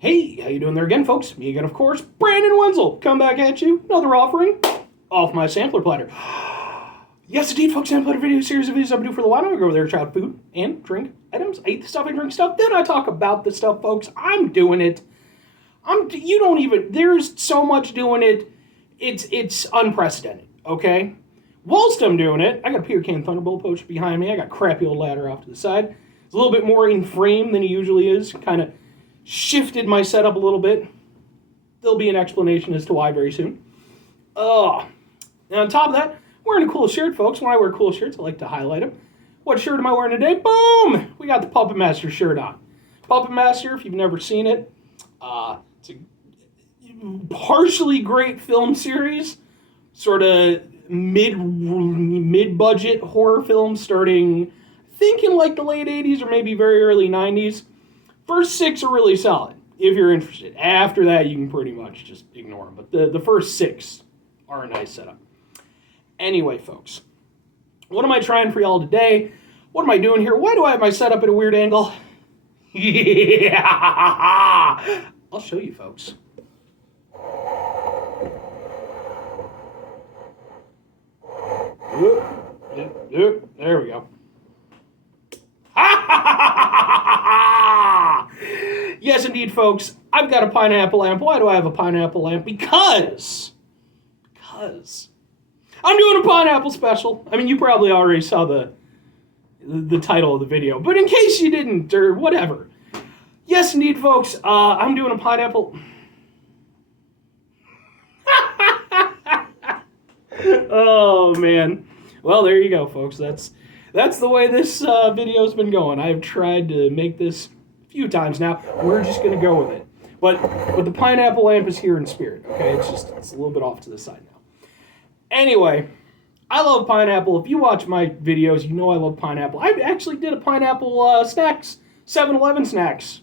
Hey, how you doing there again, folks? Me again, of course, Brandon Wenzel. Come back at you, another offering off my sampler platter. Yes, indeed, folks, sampler platter video series of videos I do for the while. I go over there, try out food and drink items. I eat the stuff, I drink stuff. Then I talk about the stuff, folks. I'm doing it. You don't even, there's so much doing it. It's unprecedented, okay? Whilst I'm doing it, I got a Peter Can Thunderbolt poach behind me. I got crappy old ladder off to the side. It's a little bit more in frame than he usually is. Kind of shifted my setup a little bit. There'll be an explanation as to why very soon. And on top of that, wearing a cool shirt, folks. When I wear cool shirts, I like to highlight them. What shirt am I wearing today? Boom! We got the Puppet Master shirt on. Puppet Master, if you've never seen it, it's a partially great film series. Sort of mid-budget horror film starting, I think, in like the late 80s or maybe very early 90s. First 6 are really solid, if you're interested. After that, you can pretty much just ignore them. But the first 6 are a nice setup. Anyway, folks, what am I trying for y'all today? What am I doing here? Why do I have my setup at a weird angle? Yeah! I'll show you, folks. There we go. Yes, indeed, folks. I've got a pineapple lamp. Why do I have a pineapple lamp? Because I'm doing a pineapple special. I mean, you probably already saw the title of the video, but in case you didn't, or whatever. Yes, indeed, folks. I'm doing a pineapple. Oh man. Well, there you go, folks. That's the way this video's been going. I've tried to make this a few times now. We're just gonna go with it. But the pineapple lamp is here in spirit. Okay, it's a little bit off to the side now. Anyway, I love pineapple. If you watch my videos, you know I love pineapple. I actually did a pineapple snacks, 7-Eleven snacks,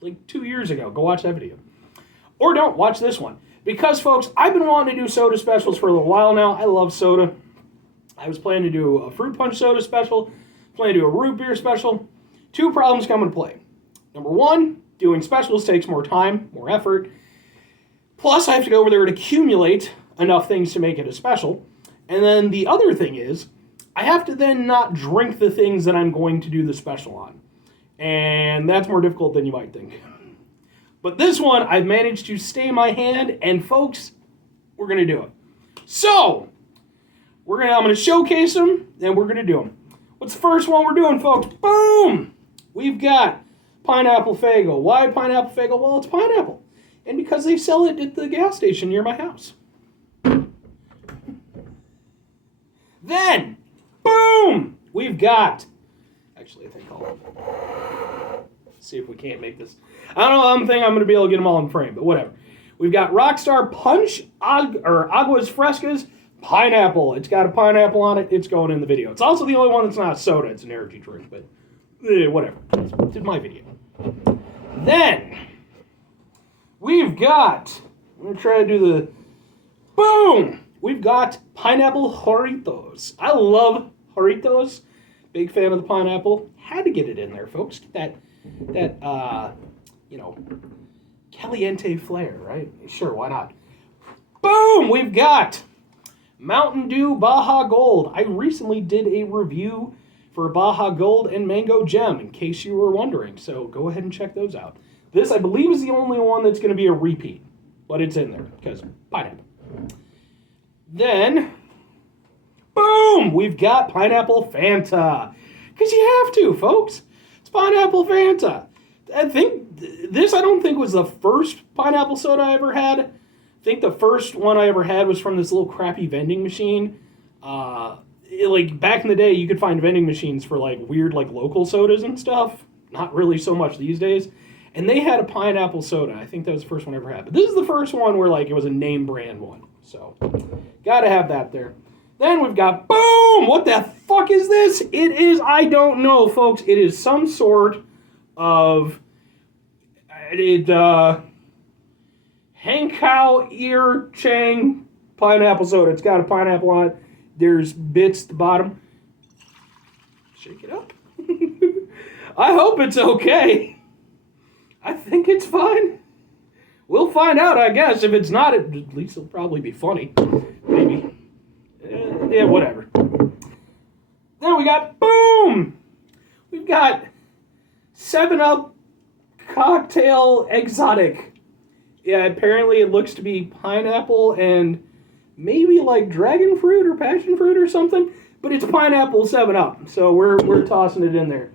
like 2 years ago. Go watch that video. Or don't, watch this one. Because, folks, I've been wanting to do soda specials for a little while now. I love soda. I was planning to do a fruit punch soda special, planning to do a root beer special. 2 problems come into play. Number 1, doing specials takes more time, more effort. Plus, I have to go over there and accumulate enough things to make it a special. And then the other thing is, I have to then not drink the things that I'm going to do the special on. And that's more difficult than you might think. But this one, I've managed to stay my hand, and folks, we're going to do it. So, I'm going to showcase them, and we're going to do them. What's the first one we're doing, folks? Boom! We've got pineapple Faygo. Why pineapple Faygo? Well, it's pineapple. And because they sell it at the gas station near my house. Then, boom! We've got, actually, I think I'll see if we can't make this. I don't know, I'm thinking I'm going to be able to get them all in frame, but whatever. We've got Rockstar Punch, Aguas Frescas, pineapple. It's got a pineapple on it. It's going in the video. It's also the only one that's not soda. It's an energy drink, but whatever. It's my video. Then, we've got, I'm going to try to do the, boom! We've got pineapple Jarritos. I love Jarritos. Big fan of the pineapple. Had to get it in there, folks. Get that caliente flair, right? Sure, why not? Boom! We've got Mountain Dew Baja Gold. I recently did a review for Baja Gold and Mango Gem, in case you were wondering. So go ahead and check those out. This, I believe, is the only one that's going to be a repeat. But it's in there, because pineapple. Then, boom! We've got Pineapple Fanta. Because you have to, folks. It's Pineapple Fanta. I don't think was the first pineapple soda I ever had. I think the first one I ever had was from this little crappy vending machine. Back in the day, you could find vending machines for weird local sodas and stuff. Not really so much these days. And they had a pineapple soda. I think that was the first one I ever had. But this is the first one where it was a name brand one. So, gotta have that there. Then we've got, boom! What the fuck is this? It is, I don't know, folks. It is some sort of, Hankau Ear Chang pineapple soda. It's got a pineapple on it. There's bits at the bottom. Shake it up. I hope it's okay. I think it's fine. We'll find out, I guess. If it's not, at least it'll probably be funny. Maybe. Yeah, whatever. Then we got, boom! We've got 7-Up Cocktail Exotic. Yeah, apparently it looks to be pineapple and maybe like dragon fruit or passion fruit or something. But it's pineapple 7-Up, so we're tossing it in there.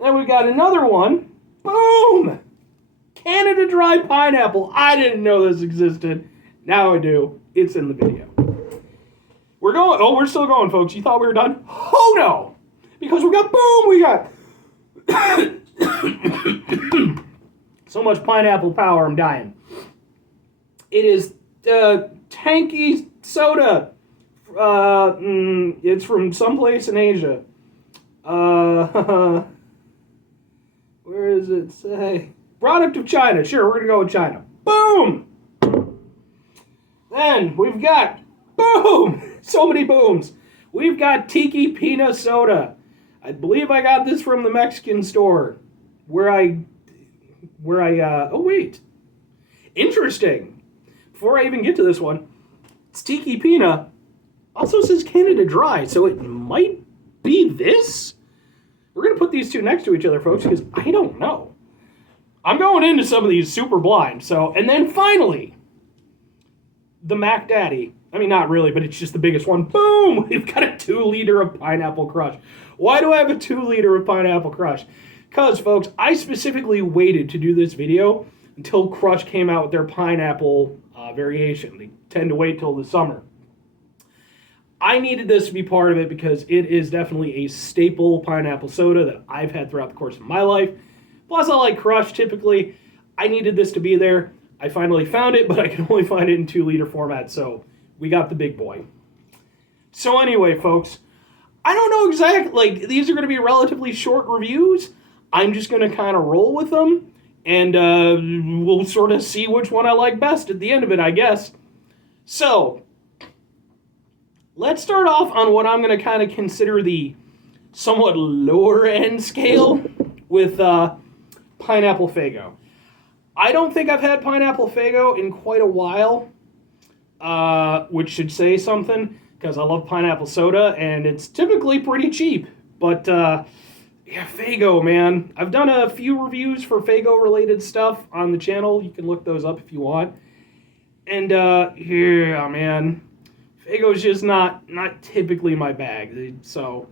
Then we got another one. Boom! Canada Dry Pineapple. I didn't know this existed. Now I do. It's in the video. We're going. Oh, we're still going, folks. You thought we were done? Oh, no! Because we got, boom, we got so much pineapple power, I'm dying. It is Tanky Soda. It's from someplace in Asia. Where is it? Say product of China. Sure, we're gonna go with China. Boom. Then we've got boom. So many booms. We've got Tiki Pina Soda. I believe I got this from the Mexican store, where I. Oh wait. Interesting. Before I even get to this one, it's Tiki Pina. Also says Canada Dry, so it might be this? We're going to put these two next to each other, folks, because I don't know. I'm going into some of these super blind, so... And then finally, the Mac Daddy. I mean, not really, but it's just the biggest one. Boom! We've got a 2-liter of Pineapple Crush. Why do I have a 2-liter of Pineapple Crush? Because, folks, I specifically waited to do this video until Crush came out with their pineapple variation. They tend to wait till the summer. I needed this to be part of it because it is definitely a staple pineapple soda that I've had throughout the course of my life. Plus, I like Crush typically. I needed this to be there. I finally found it, but I can only find it in 2-liter format, so we got the big boy. So anyway, folks, I don't know exactly, like, these are going to be relatively short reviews. I'm just going to kind of roll with them, and we'll sort of see which one I like best at the end of it, I guess. So... let's start off on what I'm going to kind of consider the somewhat lower end scale with Pineapple Faygo. I don't think I've had Pineapple Faygo in quite a while, which should say something, because I love pineapple soda, and it's typically pretty cheap. But, yeah, Faygo, man. I've done a few reviews for Faygo-related stuff on the channel. You can look those up if you want. And, yeah, man... Faygo's just not typically my bag, so...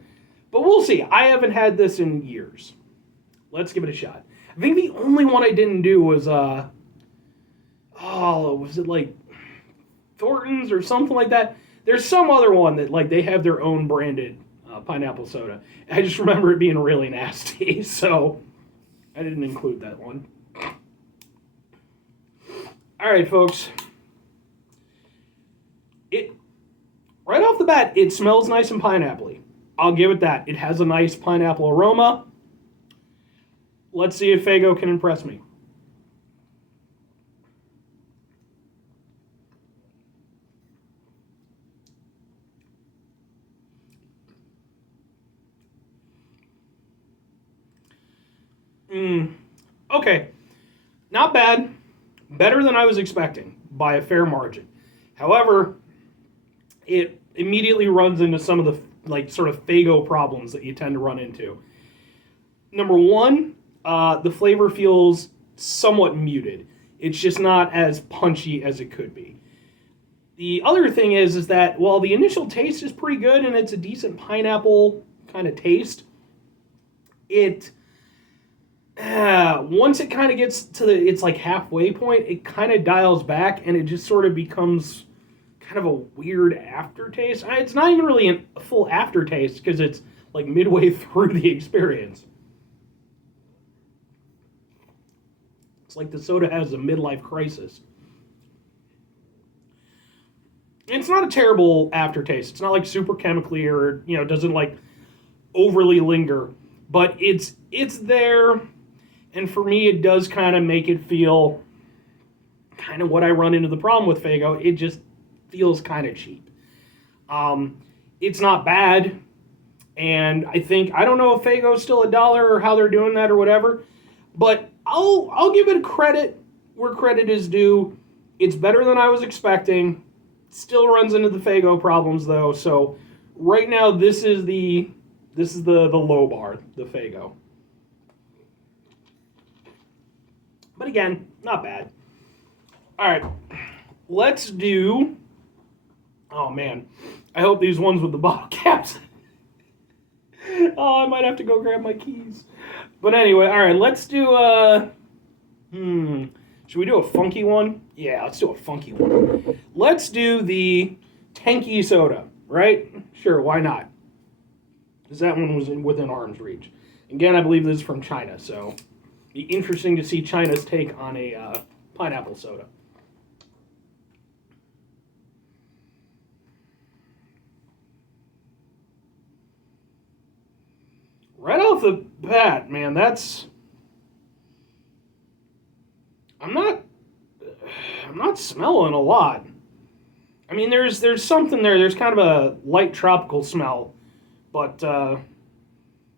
But we'll see. I haven't had this in years. Let's give it a shot. I think the only one I didn't do was, was it like Thornton's or something like that? There's some other one that, like, they have their own branded pineapple soda. I just remember it being really nasty, so I didn't include that one. Alright, folks. Right off the bat, it smells nice and pineapple-y. I'll give it that. It has a nice pineapple aroma. Let's see if Faygo can impress me. Okay. Not bad. Better than I was expecting, by a fair margin. However... it immediately runs into some of the, like, sort of Faygo problems that you tend to run into. Number one, the flavor feels somewhat muted. It's just not as punchy as it could be. The other thing is that while the initial taste is pretty good and it's a decent pineapple kind of taste, it, once it kind of gets to its, like, halfway point, it kind of dials back and it just sort of becomes... kind of a weird aftertaste. It's not even really a full aftertaste because it's like midway through the experience. It's like the soda has a midlife crisis. It's not a terrible aftertaste. It's not like super chemically or, you know, doesn't like overly linger, but it's there, and for me it does kind of make it feel kind of what I run into the problem with Faygo. It just feels kind of cheap. It's not bad, and I don't know if Faygo's still $1 or how they're doing that or whatever, but I'll give it credit where credit is due. It's better than I was expecting. Still runs into the Faygo problems though. So right now this is the low bar, the Faygo. But again, not bad. All right, let's do. Oh man, I hope these ones with the bottle caps. Oh, I might have to go grab my keys. But anyway, all right, let's do should we do a funky one? Yeah, let's do a funky one. Let's do the tanky soda, right? Sure, why not? Because that one was within arm's reach. Again, I believe this is from China, so be interesting to see China's take on a pineapple soda. Right off the bat, man, I'm not smelling a lot. I mean, there's something there. There's kind of a light tropical smell, but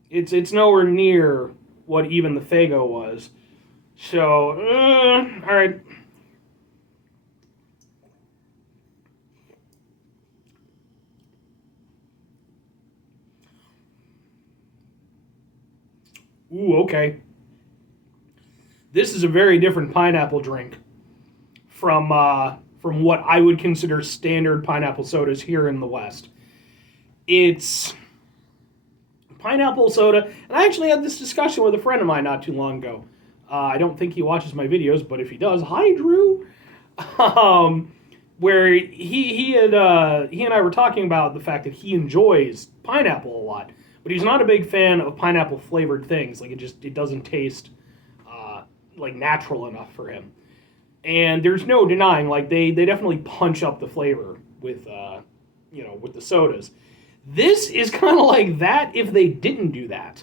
it's nowhere near what even the Faygo was. So, all right. Ooh, okay. This is a very different pineapple drink from what I would consider standard pineapple sodas here in the West. It's pineapple soda, and I actually had this discussion with a friend of mine not too long ago. I don't think he watches my videos, but if he does, hi Drew. Where he and I were talking about the fact that he enjoys pineapple a lot, but he's not a big fan of pineapple flavored things. Like it doesn't taste like natural enough for him. And there's no denying, like they definitely punch up the flavor with with the sodas. This is kind of like that if they didn't do that.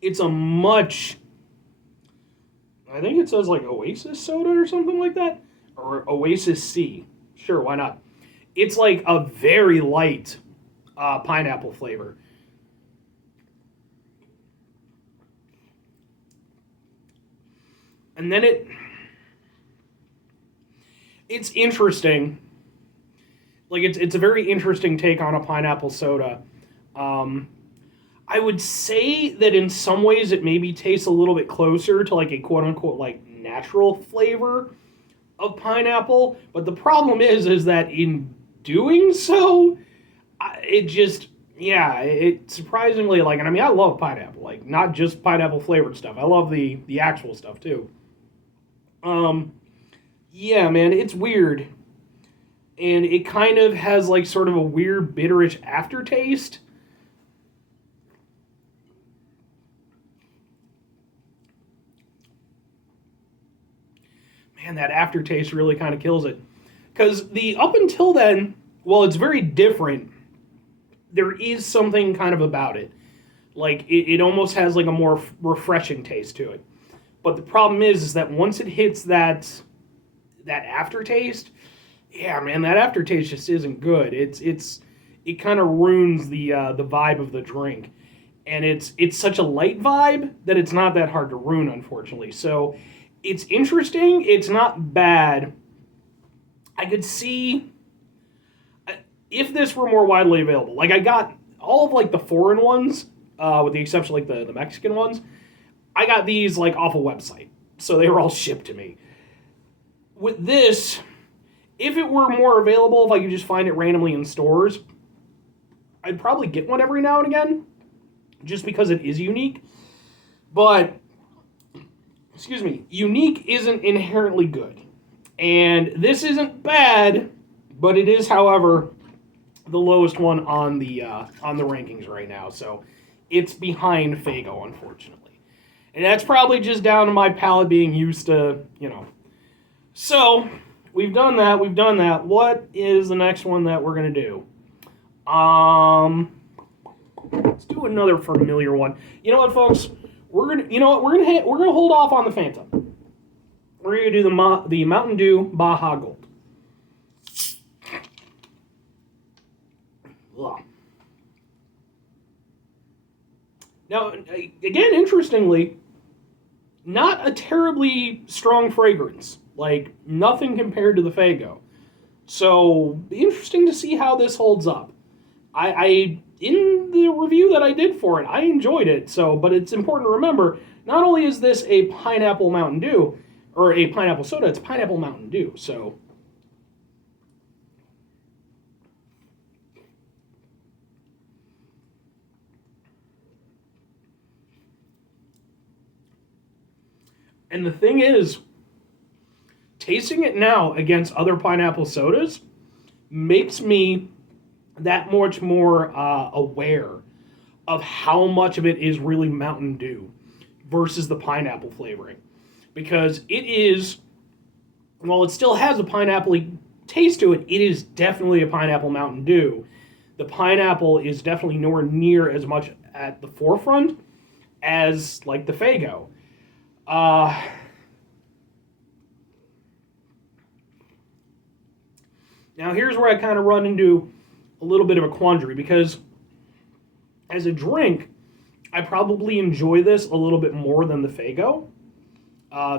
It's a much, I think it says like Oasis soda or something like that, or Oasis C. Sure, why not? It's like a very light pineapple flavor. And then it's interesting. Like it's a very interesting take on a pineapple soda. I would say that in some ways it maybe tastes a little bit closer to like a quote unquote like natural flavor of pineapple. But the problem is that in doing so, it surprisingly like, and I mean I love pineapple, like not just pineapple flavored stuff. I love the actual stuff too. Yeah, man, it's weird. And it kind of has like sort of a weird bitterish aftertaste. Man, that aftertaste really kind of kills it. Because the up until then, well, it's very different. There is something kind of about it. Like, it almost has like a more refreshing taste to it. But the problem is that once it hits that aftertaste, yeah, man, that aftertaste just isn't good. It kind of ruins the vibe of the drink, and it's such a light vibe that it's not that hard to ruin, unfortunately. So it's interesting. It's not bad. I could see if this were more widely available. Like I got all of like the foreign ones, with the exception of like the Mexican ones. I got these like off a website, so they were all shipped to me. With this, if it were more available, if I could just find it randomly in stores, I'd probably get one every now and again, just because it is unique. But, excuse me, unique isn't inherently good. And this isn't bad, but it is, however, the lowest one on the rankings right now. So it's behind Faygo, unfortunately. And that's probably just down to my palate being used to, So, we've done that. What is the next one that we're going to do? Let's do another familiar one. You know what, folks? We're gonna hold off on the Fanta. We're gonna do the Mountain Dew Baja Gold. Ugh. Now, again, interestingly, not a terribly strong fragrance. Like, nothing compared to the Faygo. So, interesting to see how this holds up. I in the review that I did for it, I enjoyed it. So, but it's important to remember, not only is this a pineapple Mountain Dew, or a pineapple soda, it's pineapple Mountain Dew. So, and the thing is, tasting it now against other pineapple sodas makes me that much more aware of how much of it is really Mountain Dew versus the pineapple flavoring. Because it is, while it still has a pineapple taste to it, it is definitely a pineapple Mountain Dew. The pineapple is definitely nowhere near as much at the forefront as like the Faygo. Now here's where I kind of run into a little bit of a quandary, because as a drink, I probably enjoy this a little bit more than the Faygo.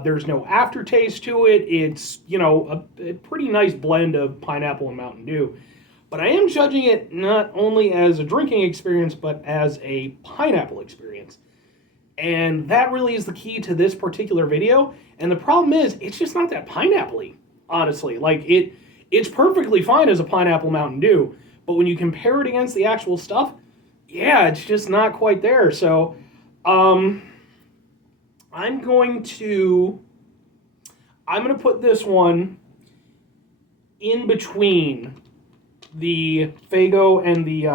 There's no aftertaste to it. It's, a pretty nice blend of pineapple and Mountain Dew. But I am judging it not only as a drinking experience, but as a pineapple experience. And that really is the key to this particular video. And the problem is, it's just not that pineapple-y, honestly. Like, it's perfectly fine as a pineapple Mountain Dew. But when you compare it against the actual stuff, yeah, it's just not quite there. So, I'm going to put this one in between the Faygo and the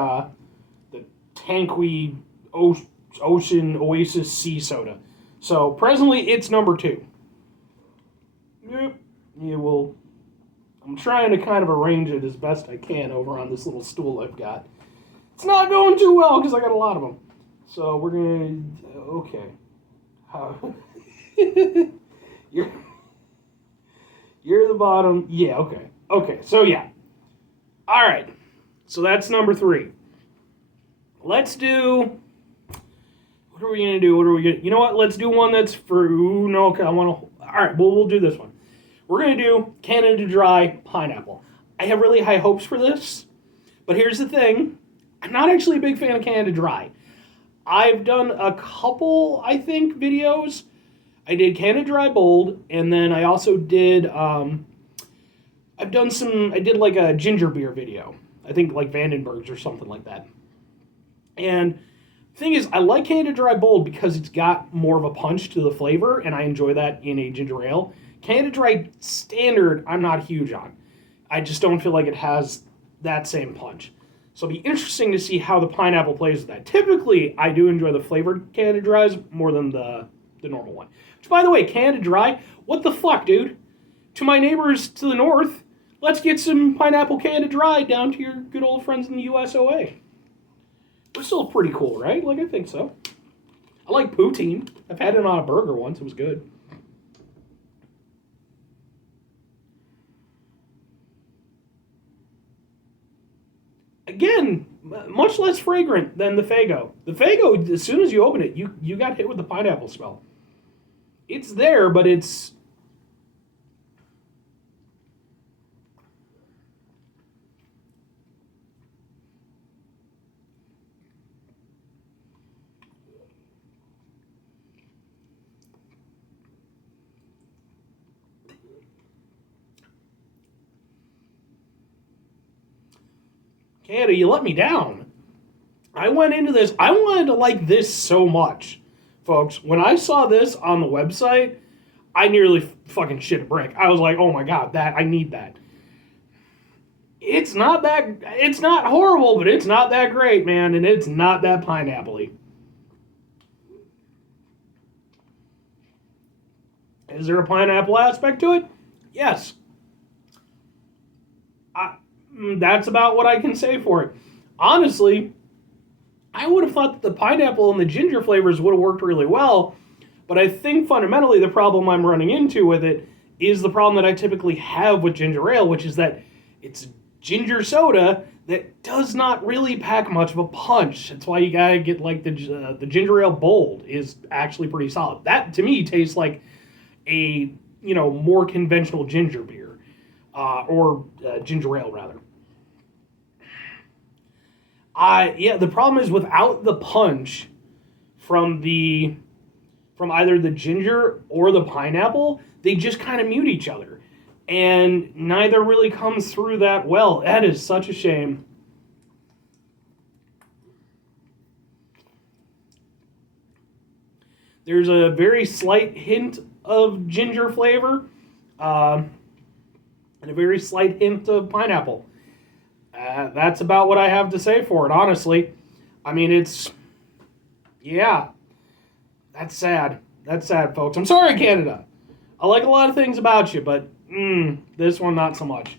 Tanquy Ocean Oasis Sea Soda. So presently it's number 2. Yep. Yeah, well, I'm trying to kind of arrange it as best I can over on this little stool I've got. It's not going too well because I got a lot of them. So we're gonna, okay. You're the bottom. Yeah, okay. Okay, so yeah. All right. So that's number 3. Let's do, what are we going to do? You know what? Let's do one that's for, no, okay, all right, we'll do this one. We're going to do Canada Dry Pineapple. I have really high hopes for this, but here's the thing. I'm not actually a big fan of Canada Dry. I've done a couple, I think, videos. I did Canada Dry Bold, and then I also did, I did like a ginger beer video. I think like Vandenberg's or something like that. And the thing is, I like Canada Dry Bold because it's got more of a punch to the flavor, and I enjoy that in a ginger ale. Canada Dry Standard, I'm not huge on. I just don't feel like it has that same punch. So it'll be interesting to see how the pineapple plays with that. Typically, I do enjoy the flavored Canada Dries more than the normal one. Which, by the way, Canada Dry, what the fuck, dude? To my neighbors to the north, let's get some pineapple Canada Dry down to your good old friends in the USOA. It's still pretty cool, right? Like, I think so. I like poutine. I've had it on a burger once. It was good. Again, much less fragrant than the Faygo. The Faygo, as soon as you open it, you got hit with the pineapple smell. It's there, but it's... Canada, you let me down. I went into this, I wanted to like this so much, folks. When I saw this on the website, I nearly fucking shit a brick. I was like, oh my god, I need that. It's not horrible, but it's not that great, man, and it's not that pineapple-y. Is there a pineapple aspect to it? Yes. That's about what I can say for it. Honestly, I would have thought that the pineapple and the ginger flavors would have worked really well, but I think fundamentally the problem I'm running into with it is the problem that I typically have with ginger ale, which is that it's ginger soda that does not really pack much of a punch. That's why you gotta get like the ginger ale bold is actually pretty solid. That to me tastes like a more conventional ginger beer, or ginger ale rather. The problem is without the punch from either the ginger or the pineapple, they just kind of mute each other. And neither really comes through that well. That is such a shame. There's a very slight hint of ginger flavor, and a very slight hint of pineapple. That's about what I have to say for it, honestly. I mean, yeah, that's sad. That's sad, folks. I'm sorry, Canada. I like a lot of things about you, but this one not so much.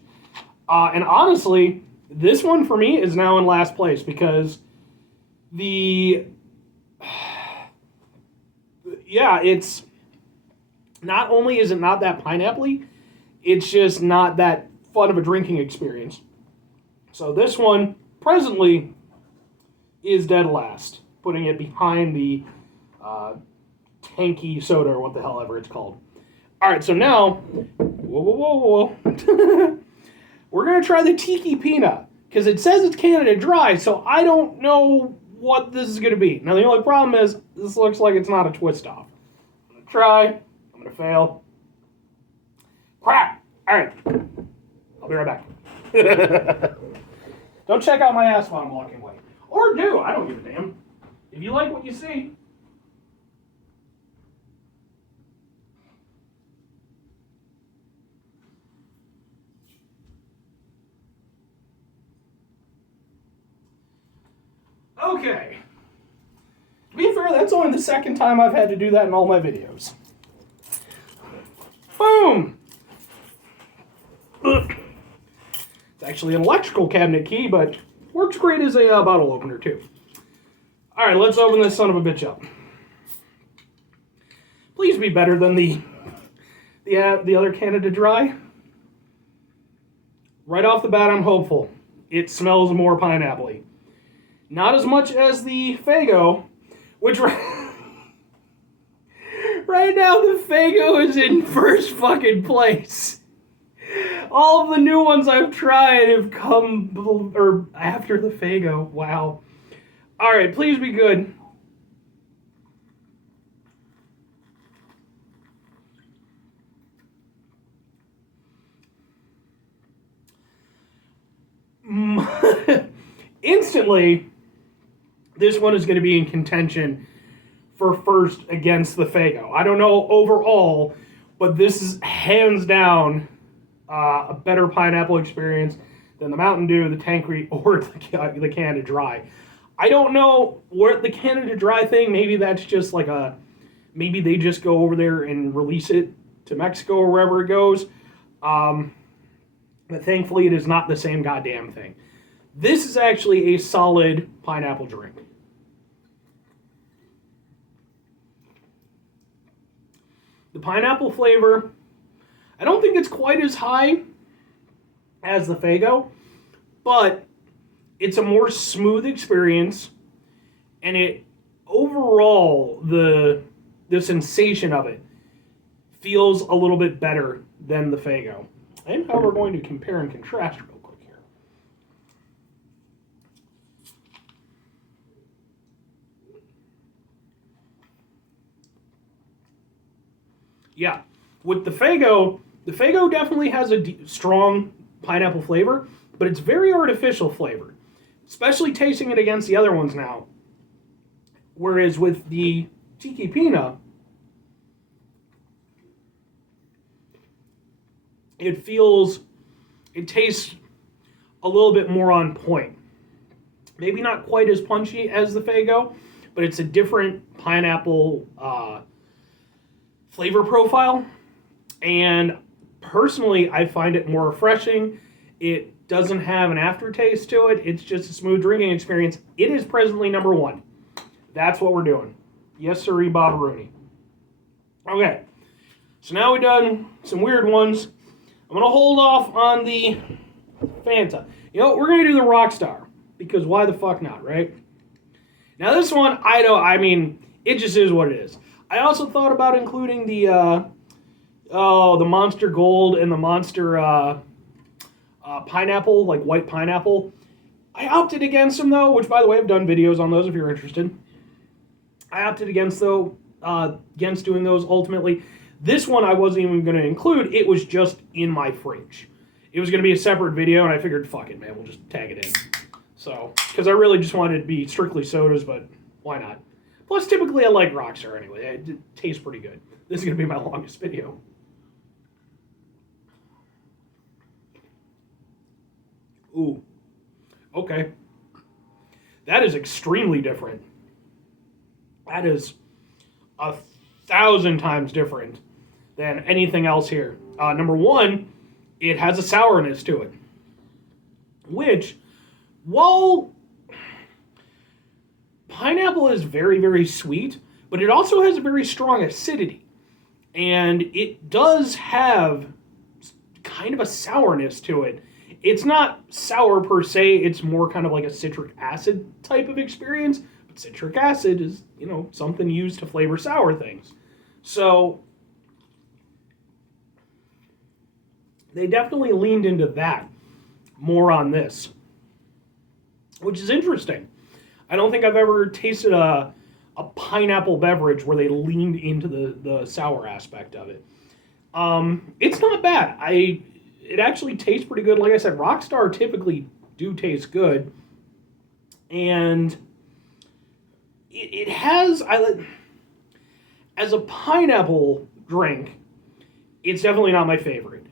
And honestly, this one for me is now in last place because it's not only is it not that pineapple-y, it's just not that fun of a drinking experience. So this one presently is dead last, putting it behind the tanky soda or what the hell ever it's called. All right, so now, whoa. We're going to try the Tiki Pina, because it says it's Canada Dry, so I don't know what this is going to be. Now, the only problem is, this looks like it's not a twist-off. I'm going to try, I'm going to fail. Crap! All right, I'll be right back. Don't check out my ass while I'm walking away. Or do, I don't give a damn. If you like what you see. Okay. To be fair, that's only the second time I've had to do that in all my videos. Boom! Ugh. It's actually an electrical cabinet key, but works great as a bottle opener, too. Alright, let's open this son of a bitch up. Please be better than the other Canada Dry. Right off the bat, I'm hopeful. It smells more pineapple-y. Not as much as the Faygo, which right now the Faygo is in first fucking place. All of the new ones I've tried have come after the Faygo. Wow. All right, please be good. Instantly, this one is going to be in contention for first against the Faygo. I don't know overall, but this is hands down a better pineapple experience than the Mountain Dew, the Tanqueray, or the Canada Dry. I don't know where the Canada Dry thing, maybe that's just like maybe they just go over there and release it to Mexico or wherever it goes. But thankfully it is not the same goddamn thing. This is actually a solid pineapple drink. The pineapple flavor, I don't think it's quite as high as the Faygo, but it's a more smooth experience, and overall the sensation of it feels a little bit better than the Faygo. And how we're going to compare and contrast real quick here. Yeah, with the Faygo definitely has a strong pineapple flavor, but it's very artificial flavor, especially tasting it against the other ones now. Whereas with the Tiki Pina, it tastes a little bit more on point. Maybe not quite as punchy as the Faygo, but it's a different pineapple flavor profile. And personally, I find it more refreshing. It doesn't have an aftertaste to it. It's just a smooth drinking experience. It is presently number one. That's what we're doing. Yes, sirree, Bob Rooney. Okay, so now we've done some weird ones. I'm going to hold off on the Fanta. You know, we're going to do the Rockstar, because why the fuck not, right? Now this one, I mean, it just is what it is. I also thought about including the Monster Gold and the Monster Pineapple, like white pineapple. I opted against them though, which by the way, I've done videos on those if you're interested. I opted against doing those ultimately. This one I wasn't even going to include. It was just in my fridge. It was going to be a separate video, and I figured, fuck it, man, we'll just tag it in. So, because I really just wanted it to be strictly sodas, but why not? Plus, typically I like Rockstar anyway. It tastes pretty good. This is going to be my longest video. Ooh. Okay. That is extremely different. That is 1,000 times different than anything else here. Number one, it has a sourness to it. Which, while pineapple is very, very sweet, but it also has a very strong acidity. And it does have kind of a sourness to it. It's not sour per se, it's more kind of like a citric acid type of experience. But citric acid is, you know, something used to flavor sour things. So they definitely leaned into that more on this, which is interesting. I don't think I've ever tasted a pineapple beverage where they leaned into the sour aspect of it. It's not bad. It actually tastes pretty good. Like I said, Rockstar typically do taste good. And it has, as a pineapple drink, it's definitely not my favorite.